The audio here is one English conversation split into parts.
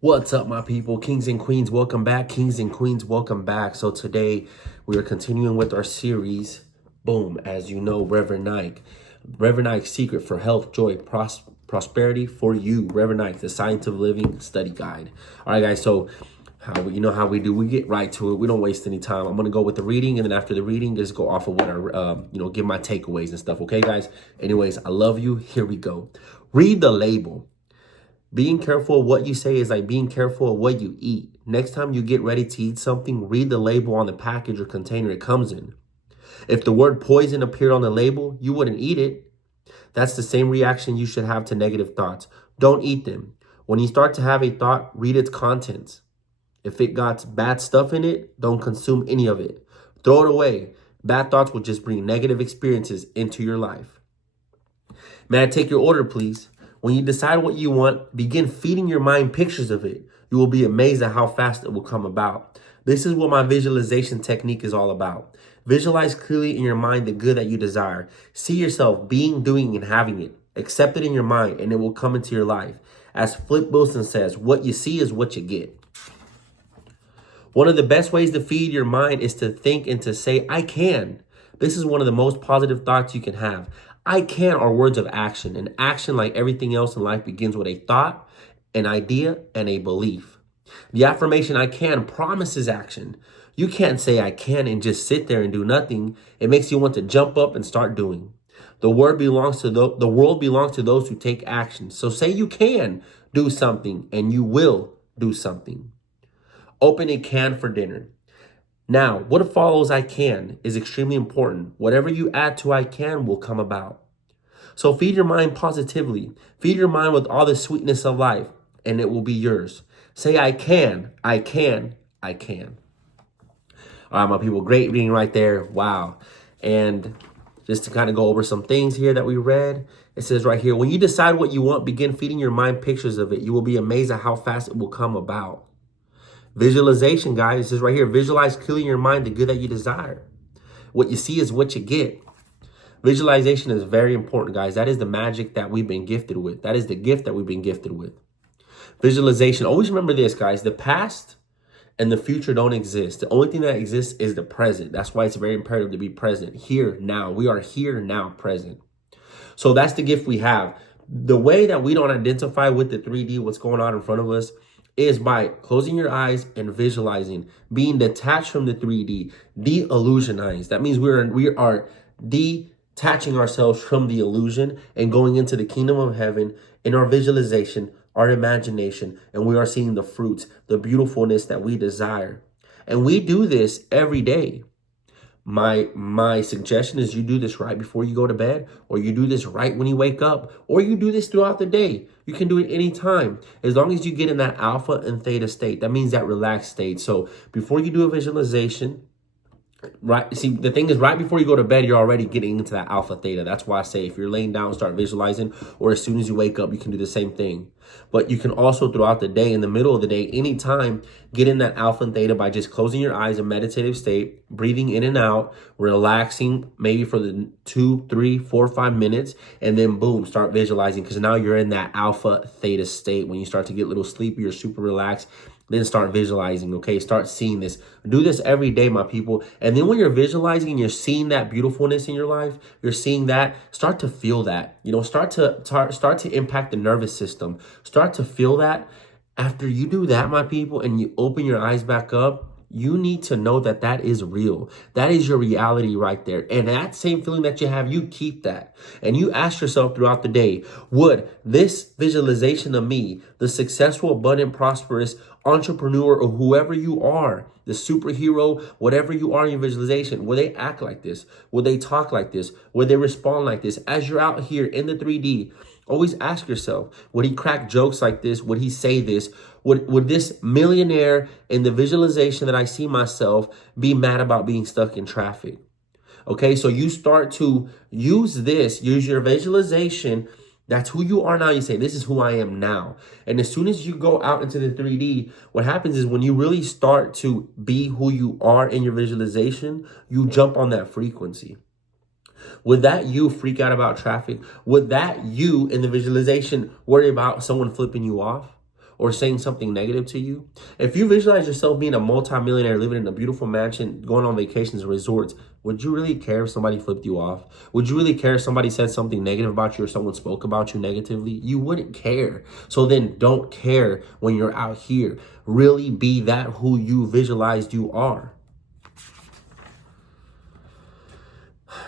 What's up, my people? Kings and queens, welcome back. Kings and queens, welcome back. So today we are continuing with our series. Boom, as you know, Reverend Ike's secret for health, joy, prosperity for you. Reverend Ike, the Science of Living study guide. All right, guys. So how we do? We get right to it. We don't waste any time. I'm gonna go with the reading, and then after the reading, just go off of what I give my takeaways and stuff. Okay, guys. Anyways, I love you. Here we go. Read the label. Being careful of what you say is like being careful of what you eat. Next time you get ready to eat something, read the label on the package or container it comes in. If the word poison appeared on the label, you wouldn't eat it. That's the same reaction you should have to negative thoughts. Don't eat them. When you start to have a thought, read its contents. If it got bad stuff in it, don't consume any of it. Throw it away. Bad thoughts will just bring negative experiences into your life. May I take your order, please? When you decide what you want, begin feeding your mind pictures of it. You will be amazed at how fast it will come about. This is what my visualization technique is all about. Visualize clearly in your mind the good that you desire. See yourself being, doing, and having it. Accept it in your mind, and it will come into your life. As Flip Wilson says, what you see is what you get. One of the best ways to feed your mind is to think and to say, I can. This is one of the most positive thoughts you can have. I can are words of action, and action, like everything else in life, begins with a thought, an idea, and a belief. The affirmation I can promises action. You can't say I can and just sit there and do nothing. It makes you want to jump up and start doing. The world belongs to those who take action. So say you can do something, and you will do something. Open a can for dinner. Now, what follows I can is extremely important. Whatever you add to I can will come about. So feed your mind positively. Feed your mind with all the sweetness of life, and it will be yours. Say, I can, I can, I can. All right, my people, great reading right there. Wow. And just to kind of go over some things here that we read, it says right here, when you decide what you want, begin feeding your mind pictures of it. You will be amazed at how fast it will come about. Visualization, guys, it says right here, visualize clearly in your mind the good that you desire. What you see is what you get. Visualization is very important, guys. That is the magic that we've been gifted with. That is the gift that we've been gifted with. Visualization. Always remember this, guys. The past and the future don't exist. The only thing that exists is the present. That's why it's very imperative to be present. Here, now. We are here, now, present. So that's the gift we have. The way that we don't identify with the 3D, what's going on in front of us, is by closing your eyes and visualizing, being detached from the 3D, de-illusionized. That means we are detaching ourselves from the illusion and going into the kingdom of heaven in our visualization, our imagination, and we are seeing the fruits, the beautifulness that we desire. And we do this every day. My suggestion is you do this right before you go to bed, or you do this right when you wake up, or you do this throughout the day. You can do it anytime, as long as you get in that alpha and theta state. That means that relaxed state. So before you do a visualization, right? See, the thing is, right before you go to bed, you're already getting into that alpha theta. That's why I say if you're laying down, start visualizing, or as soon as you wake up, you can do the same thing. But you can also throughout the day, in the middle of the day, anytime, get in that alpha and theta by just closing your eyes in meditative state, breathing in and out, relaxing maybe for the 2, 3, 4, 5 minutes, and then boom, start visualizing, because now you're in that alpha theta state. When you start to get a little sleepy, you're super relaxed. Then start visualizing, okay? Start seeing this. Do this every day, my people. And then when you're visualizing and you're seeing that beautifulness in your life, you're seeing that, start to feel that. Start to impact the nervous system. Start to feel that. After you do that, my people, and you open your eyes back up, you need to know that that is real. That is your reality right there. And that same feeling that you have, you keep that. And you ask yourself throughout the day, would this visualization of me, the successful, abundant, prosperous entrepreneur, or whoever you are, the superhero, whatever you are in your visualization, will they act like this? Will they talk like this? Will they respond like this? As you're out here in the 3D, always ask yourself, would he crack jokes like this? Would he say this? Would this millionaire in the visualization that I see myself be mad about being stuck in traffic? Okay, so you start to use your visualization. That's who you are now. You say, this is who I am now. And as soon as you go out into the 3D, what happens is when you really start to be who you are in your visualization, you jump on that frequency. Would that you freak out about traffic? Would that you in the visualization worry about someone flipping you off? or saying something negative to you, if you visualize yourself being a multimillionaire, living in a beautiful mansion, going on vacations and resorts, would you really care if somebody flipped you off? Would you really care if somebody said something negative about you or someone spoke about you negatively? You wouldn't care. So then don't care when you're out here. Really be that who you visualized you are.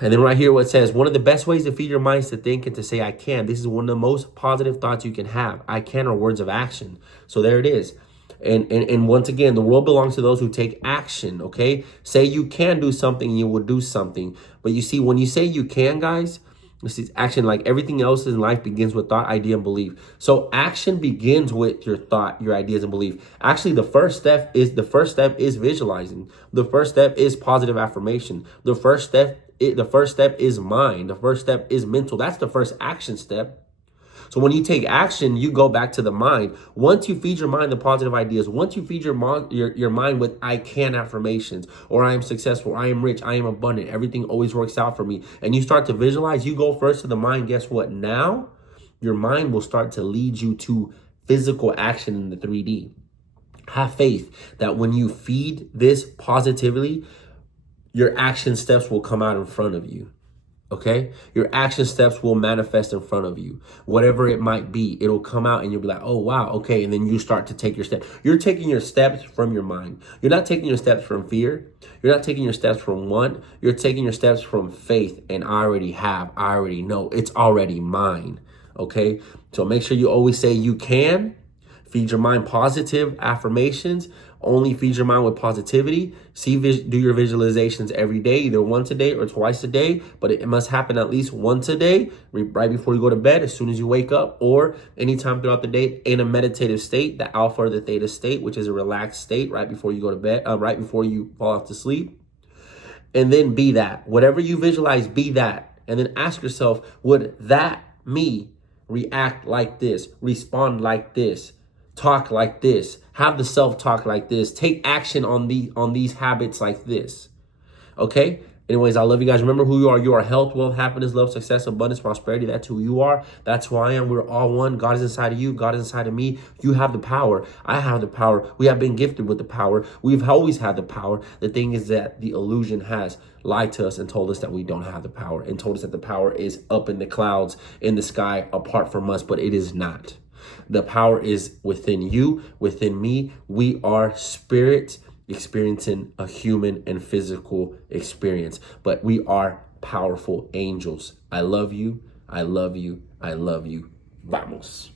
And then right here, what it says, one of the best ways to feed your mind is to think and to say, I can. This is one of the most positive thoughts you can have. I can are words of action. So there it is. And once again, the world belongs to those who take action, okay? Say you can do something, you will do something. But you see, when you say you can, guys, this is action. Like everything else in life begins with thought, idea, and belief. So action begins with your thought, your ideas, and belief. Actually, the first step is visualizing. The first step is positive affirmation. The first step is mind. The first step is mental. That's the first action step. So when you take action, you go back to the mind. Once you feed your mind the positive ideas, once you feed your mind with I can affirmations, or I am successful, I am rich, I am abundant, everything always works out for me, and you start to visualize, you go first to the mind, guess what? Now, your mind will start to lead you to physical action in the 3D. Have faith that when you feed this positively, your action steps will come out in front of you. Okay, your action steps will manifest in front of you. Whatever it might be, it'll come out and you'll be like, oh, wow. Okay. And then you start to take your steps. You're taking your steps from your mind. You're not taking your steps from fear. You're not taking your steps from want. You're taking your steps from faith. And I already know. It's already mine. Okay. So make sure you always say you can. Feed your mind positive affirmations. Only feed your mind with positivity. Do your visualizations every day, either once a day or twice a day, but it must happen at least once a day, right before you go to bed, as soon as you wake up, or anytime throughout the day in a meditative state, the alpha or the theta state, which is a relaxed state right before you go to bed, right before you fall off to sleep. And then be that. Whatever you visualize, be that. And then ask yourself, would that me react like this, respond like this, talk like this, have the self-talk like this, take action on these habits like this. Okay? Anyways, I love you guys. Remember who you are. You are health, wealth, happiness, love, success, abundance, prosperity. That's who you are. That's who I am. We're all one. God is inside of you. God is inside of me. You have the power. I have the power. We have been gifted with the power. We've always had the power. The thing is that the illusion has lied to us and told us that we don't have the power, and told us that the power is up in the clouds, in the sky, apart from us, but it is not. The power is within you, within me. We are spirit experiencing a human and physical experience, but we are powerful angels. I love you. I love you. I love you. Vamos.